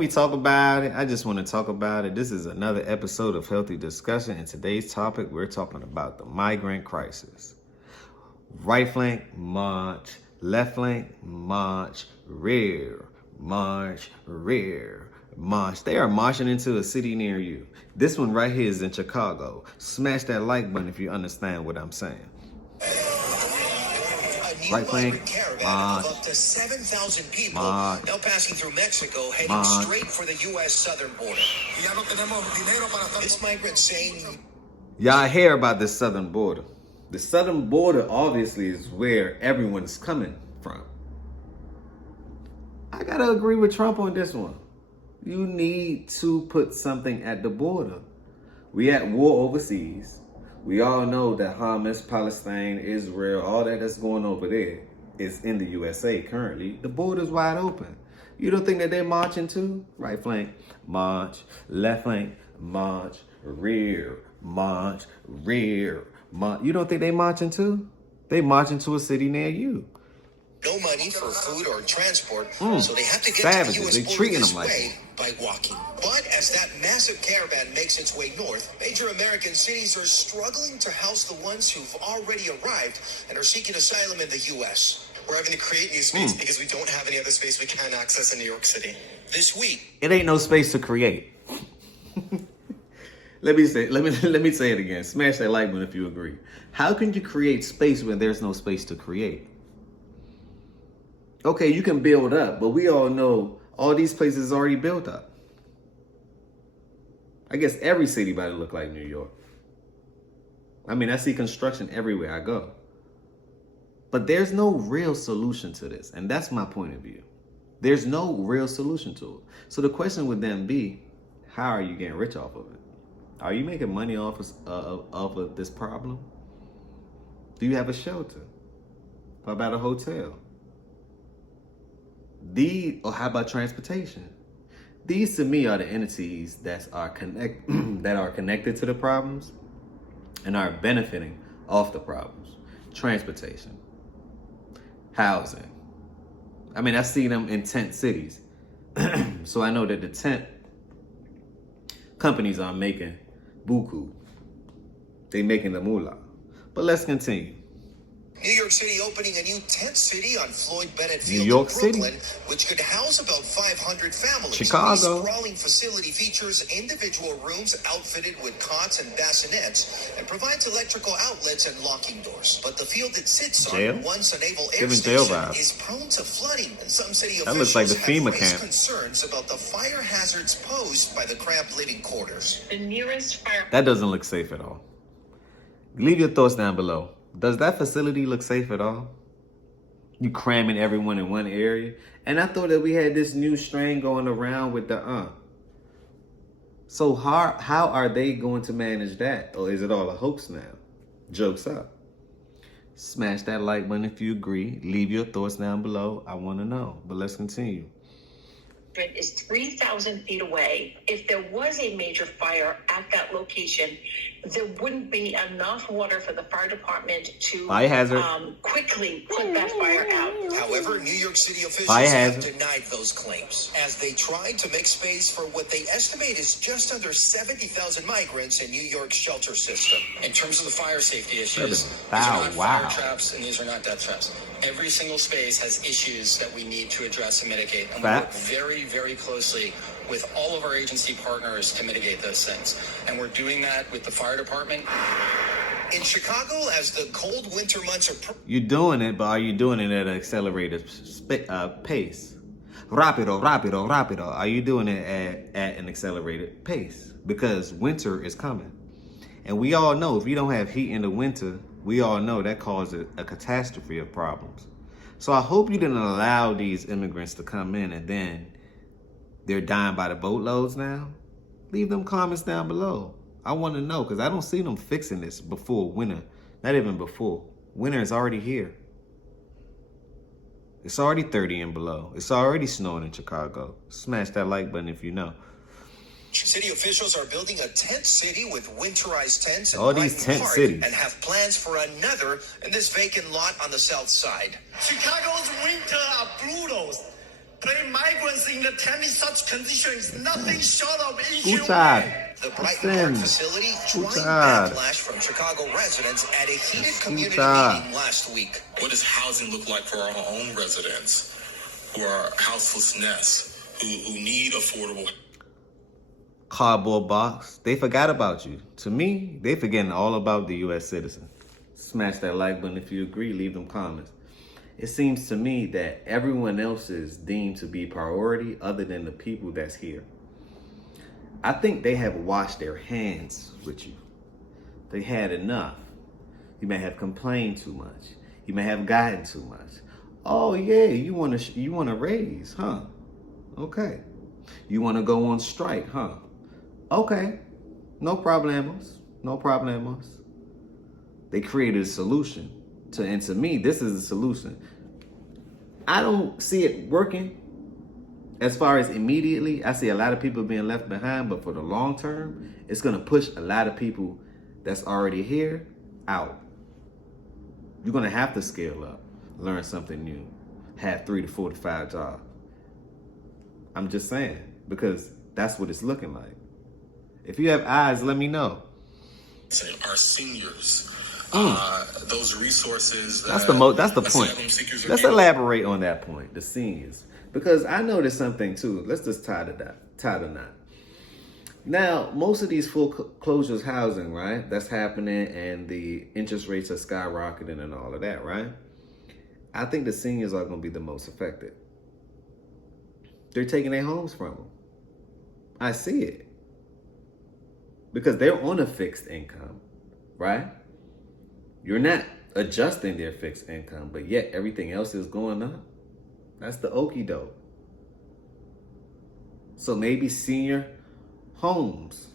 We talk about it. I just want to talk about it. This is another episode of Healthy Discussion. And today's topic, we're talking about the migrant crisis. Right flank, march. Left flank, march. Rear, march. Rear, march. They are marching into a city near you. This one right here is in Chicago. Smash that like button if you understand what I'm saying. Right flank, march. Of up to 7,000 people now passing through Mexico, heading straight for the U.S. southern border. This migrant saying... Y'all hear about the southern border. The southern border obviously is where everyone's coming from. I gotta agree with Trump on this one. You need to put something at the border. We at war overseas. We all know that Hamas, Palestine, Israel, all that's going over there is in the USA currently. The border's wide open. You don't think that they're marching too? Right flank, march. Left flank, march. Rear, march. Rear, march. You don't think they marching too? They marching to a city near you. No money for food or transport, so they have to get Savages. to the U.S. They border treating this them like way by walking. But as that massive caravan makes its way north, major American cities are struggling to house the ones who've already arrived and are seeking asylum in the U.S. We're having to create new space because we don't have any other space we can access in New York City. This week, it ain't no space to create. Let me say it again. Smash that like button if you agree. How can you create space when there's no space to create? Okay, you can build up, but we all know all these places already built up. I guess every city about to look like New York. I mean, I see construction everywhere I go. But there's no real solution to this, and that's my point of view. There's no real solution to it. So the question would then be, how are you getting rich off of it? Are you making money off of this problem? Do you have a shelter? How about a hotel? Or how about transportation? These to me are the entities that are connected to the problems and are benefiting off the problems. Transportation, housing. I mean, I see them in tent cities. So I know that the tent companies are making buku. They making the moolah. But let's continue. New York City opening a new tent city on Floyd Bennett Field New York in Brooklyn, City, which could house about 500 families. Chicago. The sprawling facility features individual rooms outfitted with cots and bassinets and provides electrical outlets and locking doors. But the field it sits on, once a naval air station, is prone to flooding, and some city that officials looks like the FEMA have raised camp. concerns about the fire hazards posed by the cramped living quarters. The nearest fire... That doesn't look safe at all. Leave your thoughts down below. Does that facility look safe at all? You cramming everyone in one area? And I thought that we had this new strain going around with the So how are they going to manage that? Or is it all a hoax now? Joke's up. Smash that like button if you agree. Leave your thoughts down below. I want to know. But let's continue. Is 3,000 feet away. If there was a major fire at that location, there wouldn't be enough water for the fire department to fire hazard. Quickly put that fire out. However, New York City officials have denied those claims as they tried to make space for what they estimate is just under 70,000 migrants in New York's shelter system. In terms of the fire safety issues, these are not fire traps and these are not death traps. Every single space has issues that we need to address and mitigate. And we work very, very closely with all of our agency partners to mitigate those things. And we're doing that with the fire department. In Chicago, as the cold winter months are... You're doing it, but are you doing it at an accelerated pace? Rapido. Are you doing it at an accelerated pace? Because winter is coming. And we all know if you don't have heat in the winter, we all know that causes a catastrophe of problems. So I hope you didn't allow these immigrants to come in and then they're dying by the boatloads now. Leave them comments down below. I want to know because I don't see them fixing this before winter. Not even before. Winter is already here. It's already 30 and below. It's already snowing in Chicago. Smash that like button if you know. City officials are building a tent city with winterized tents in all these tent cities and have plans for another in this vacant lot on the south side. Chicago's winter are brutal. Putting migrants in the tent in such condition is nothing short of inhumane. The Brighton Park facility drawing backlash from Chicago residents at a heated community meeting last week. What does housing look like for our own residents who are houselessness, who need affordable? Cardboard box. They forgot about you. To me, they forgetting all about the U.S. citizen. Smash that like button if you agree. Leave them comments. It seems to me that everyone else is deemed to be priority other than the people that's here. I think they have washed their hands with you. They had enough. You may have complained too much. You may have gotten too much. Oh yeah, you want to raise, huh? Okay. You want to go on strike, huh? Okay. No problemos. No problemos. They created a solution. And to me, this is a solution. I don't see it working as far as immediately. I see a lot of people being left behind, but for the long term, it's going to push a lot of people that's already here out. You're going to have to scale up, learn something new, have 3 to 4 to 5 jobs. I'm just saying, because that's what it's looking like. If you have eyes, let me know. Our seniors. Those resources. That's the point. Let's elaborate on that point, the seniors, because I noticed something too. Let's just tie the knot. Now, most of these foreclosures housing, right? That's happening, and the interest rates are skyrocketing and all of that, right? I think the seniors are going to be the most affected. They're taking their homes from them. I see it because they're on a fixed income, right? You're not adjusting their fixed income, but yet everything else is going up. That's the okie doke. So maybe senior homes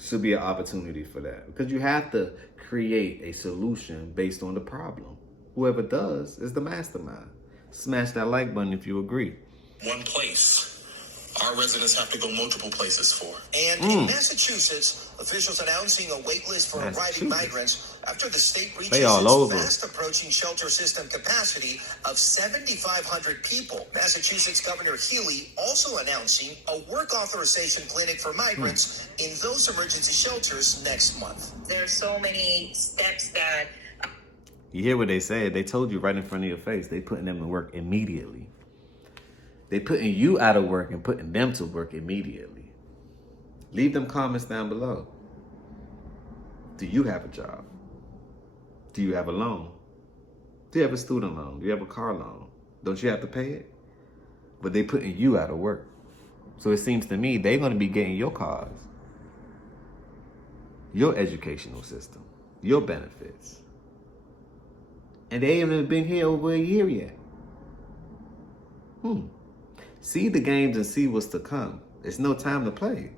should be an opportunity for that, because you have to create a solution based on the problem. Whoever does is the mastermind. Smash that like button if you agree. One place. Our residents have to go multiple places for. And in Massachusetts, officials announcing a wait list for arriving migrants after the state reaches its fast approaching shelter system capacity of 7,500 people. Massachusetts Governor Healy also announcing a work authorization clinic for migrants in those emergency shelters next month. There are so many steps that... You hear what they said? They told you right in front of your face. They putting them to work immediately. They putting you out of work and putting them to work immediately. Leave them comments down below. Do you have a job? Do you have a loan? Do you have a student loan? Do you have a car loan? Don't you have to pay it? But they putting you out of work. So it seems to me they're going to be getting your cars, your educational system, your benefits. And they haven't been here over a year yet. See the games and see what's to come. It's no time to play.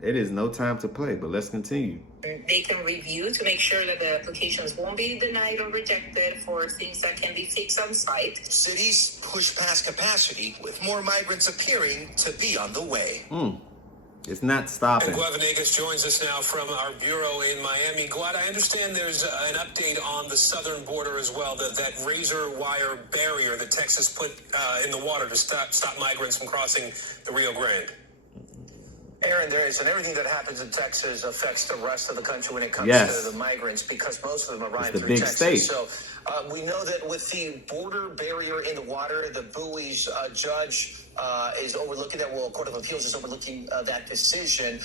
It is no time to play, but let's continue. They can review to make sure that the applications won't be denied or rejected for things that can be fixed on site. Cities push past capacity with more migrants appearing to be on the way. It's not stopping. And Guad Venegas joins us now from our bureau in Miami. Guad, I understand there's an update on the southern border as well, that razor wire barrier that Texas put in the water to stop migrants from crossing the Rio Grande. Aaron, there is, and everything that happens in Texas affects the rest of the country when it comes to the migrants, because most of them arrive through Texas. State. So we know that with the border barrier in the water, the buoys judge is overlooking that. Well, Court of Appeals is overlooking that decision,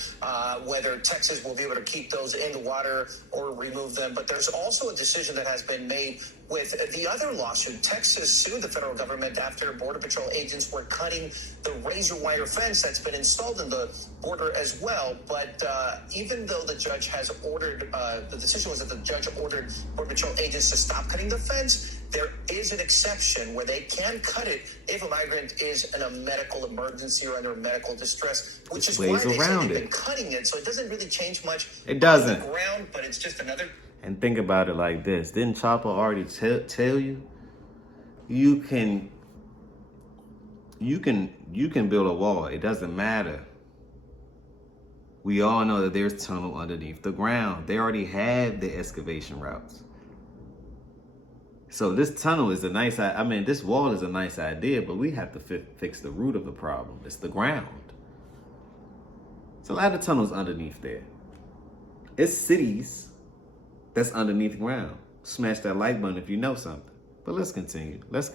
whether Texas will be able to keep those in the water or remove them. But there's also a decision that has been made with the other lawsuit. Texas sued the federal government after Border Patrol agents were cutting the razor wire fence that's been installed in the border as well. But even though the judge has ordered, the decision was that the judge ordered Border Patrol agents to stop cutting the fence, there is an exception where they can cut it if a migrant is in a medical emergency or under medical distress, which is why they've been cutting it. So it doesn't really change much. It doesn't. On the ground, but it's just another. And think about it like this. Didn't Chopper already tell you? You can build a wall. It doesn't matter. We all know that there's tunnel underneath the ground. They already have the excavation routes. So this tunnel is a nice, I mean, this wall is a nice idea, but we have to fix the root of the problem. It's the ground. It's a lot of tunnels underneath there. It's cities that's underneath the ground. Smash that like button if you know something. But let's continue. Let's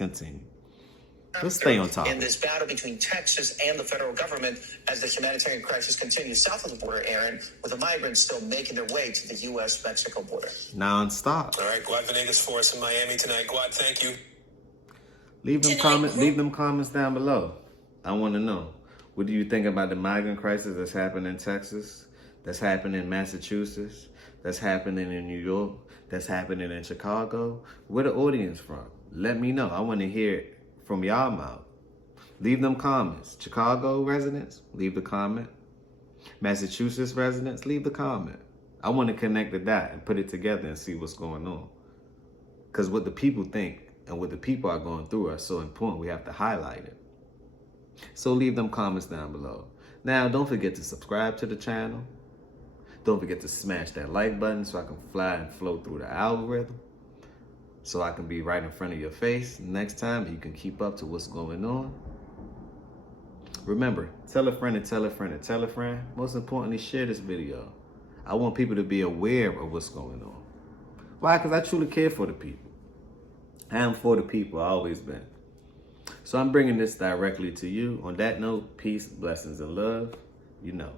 stay on topic. In this battle between Texas and the federal government as the humanitarian crisis continues south of the border, Aaron, with the migrants still making their way to the U.S.-Mexico border. Non-stop. All right, Guad Venegas for us in Miami tonight. Guad, thank you. Leave them comments down below. I want to know. What do you think about the migrant crisis that's happening in Texas, that's happening in Massachusetts, that's happening in New York, that's happening in Chicago? Where the audience from? Let me know. I want to hear it from y'all mouth. Leave them comments. Chicago residents, leave the comment. Massachusetts residents, leave the comment. I want to connect the dot and put it together and see what's going on. Because what the people think and what the people are going through are so important. We have to highlight it. So leave them comments down below. Now, don't forget to subscribe to the channel. Don't forget to smash that like button so I can fly and flow through the algorithm. So I can be right in front of your face next time. You can keep up to what's going on. Remember, tell a friend and tell a friend and tell a friend. Most importantly, share this video. I want people to be aware of what's going on. Why? Because I truly care for the people. I am for the people. I've always been. So I'm bringing this directly to you. On that note, peace, blessings, and love. You know.